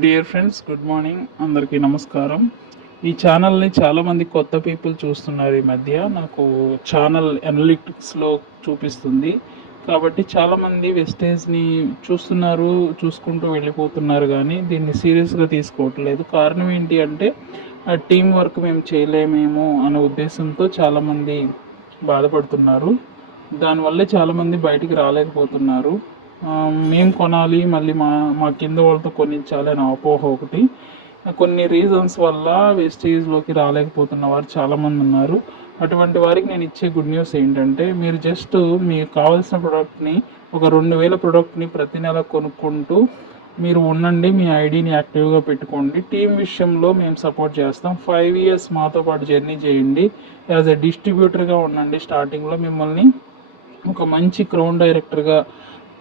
Dear friends good morning అందరికీ నమస్కారం. ఈ ఛానల్ని చాలామంది కొత్త పీపుల్ చూస్తున్నారు ఈ మధ్య. నాకు ఛానల్ అనలిటిక్స్లో చూపిస్తుంది. కాబట్టి చాలామంది వెస్టేజ్ని చూస్తున్నారు చూసుకుంటూ వెళ్ళిపోతున్నారు కానీ దీన్ని సీరియస్గా తీసుకోవట్లేదు. కారణం ఏంటి అంటే ఆ టీం వర్క్ మేము చేయలేమేమో అనే ఉద్దేశంతో చాలామంది బాధపడుతున్నారు. దానివల్లే చాలామంది బయటికి రాలేకపోతున్నారు. మేము కొనాలి మళ్ళీ మా మా కింద వాళ్ళతో కొనించాలి అనే అపోహ ఒకటి. కొన్ని రీజన్స్ వల్ల వెస్టేజ్లోకి రాలేకపోతున్న వారు చాలామంది ఉన్నారు. అటువంటి వారికి నేను ఇచ్చే గుడ్ న్యూస్ ఏంటంటే మీరు జస్ట్ మీకు కావాల్సిన ప్రోడక్ట్ని ఒక రెండు వేల ప్రోడక్ట్ని ప్రతి నెల కొనుక్కుంటూ మీరు ఉండండి మీ ఐడిని యాక్టివ్గా పెట్టుకోండి. టీం విషయంలో మేము సపోర్ట్ చేస్తాం. ఫైవ్ ఇయర్స్ మాతో పాటు జర్నీ చేయండి. యాజ్ ఎ డిస్ట్రిబ్యూటర్గా ఉండండి స్టార్టింగ్లో మిమ్మల్ని ఒక మంచి క్రౌన్ డైరెక్టర్గా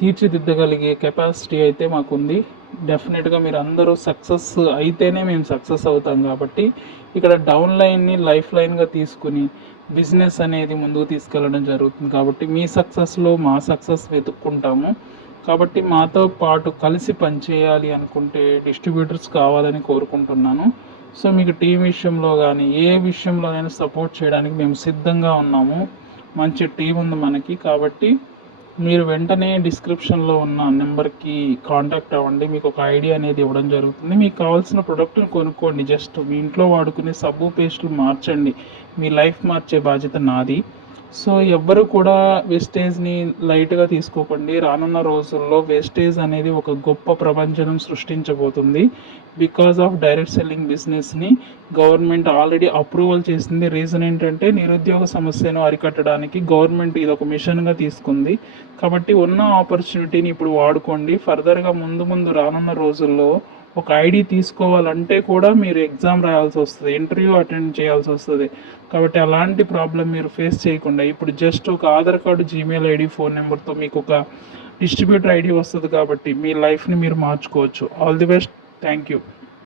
తీర్చిదిద్దగలిగే కెపాసిటీ అయితే మాకుంది. డెఫినెట్గా మీరు అందరూ సక్సెస్ అయితేనే మేము సక్సెస్ అవుతాం కాబట్టి ఇక్కడ డౌన్ లైన్ని లైఫ్ లైన్గా తీసుకుని బిజినెస్ అనేది ముందుకు తీసుకెళ్ళడం జరుగుతుంది కాబట్టి మీ సక్సెస్లో మా సక్సెస్ వెతుక్కుంటాము. కాబట్టి మాతో పాటు కలిసి పనిచేయాలి అనుకుంటే డిస్ట్రిబ్యూటర్స్ కావాలని కోరుకుంటున్నాను. సో మీకు టీం విషయంలో కానీ ఏ విషయంలోనైనా సపోర్ట్ చేయడానికి మేము సిద్ధంగా ఉన్నాము. మంచి టీం ఉంది మనకి కాబట్టి మీరు వెంటనే డిస్క్రిప్షన్లో ఉన్న నెంబర్కి కాంటాక్ట్ అవ్వండి. మీకు ఒక ఐడియా అనేది ఇవ్వడం జరుగుతుంది. మీకు కావాల్సిన ప్రొడక్ట్ని కొనుక్కోండి. జస్ట్ మీ ఇంట్లో వాడుకునే సబ్బు పేస్టులు మార్చండి. మీ లైఫ్ మార్చే బాధ్యత నాది. సో ఎవ్వరు కూడా వేస్టేజ్ని లైట్గా తీసుకోకండి. రానున్న రోజుల్లో వేస్టేజ్ అనేది ఒక గొప్ప ప్రపంచం సృష్టించబోతుంది. బికాస్ ఆఫ్ డైరెక్ట్ సెల్లింగ్ బిజినెస్ని గవర్నమెంట్ ఆల్రెడీ అప్రూవల్ చేసింది. రీజన్ ఏంటంటే నిరుద్యోగ సమస్యను అరికట్టడానికి గవర్నమెంట్ ఇది ఒక మిషన్గా తీసుకుంది. కాబట్టి ఉన్న ఆపర్చునిటీని ఇప్పుడు వాడుకోండి. ఫర్దర్గా ముందు ముందు రానున్న రోజుల్లో ఒక ఐడి తీసుకోవాలంటే కూడా మీరు ఎగ్జామ్ రాయాల్సి వస్తుంది ఇంటర్వ్యూ అటెండ్ చేయాల్సి వస్తుంది. కాబట్టి అలాంటి ప్రాబ్లం మీరు ఫేస్ చేయకుండా ఇప్పుడు జస్ట్ ఒక Aadhaar card Gmail ID phone నెంబర్తో మీకు ఒక డిస్ట్రిబ్యూటర్ ఐడి వస్తుంది కాబట్టి మీ లైఫ్ని మీరు మార్చుకోవచ్చు. All the best. Thank you.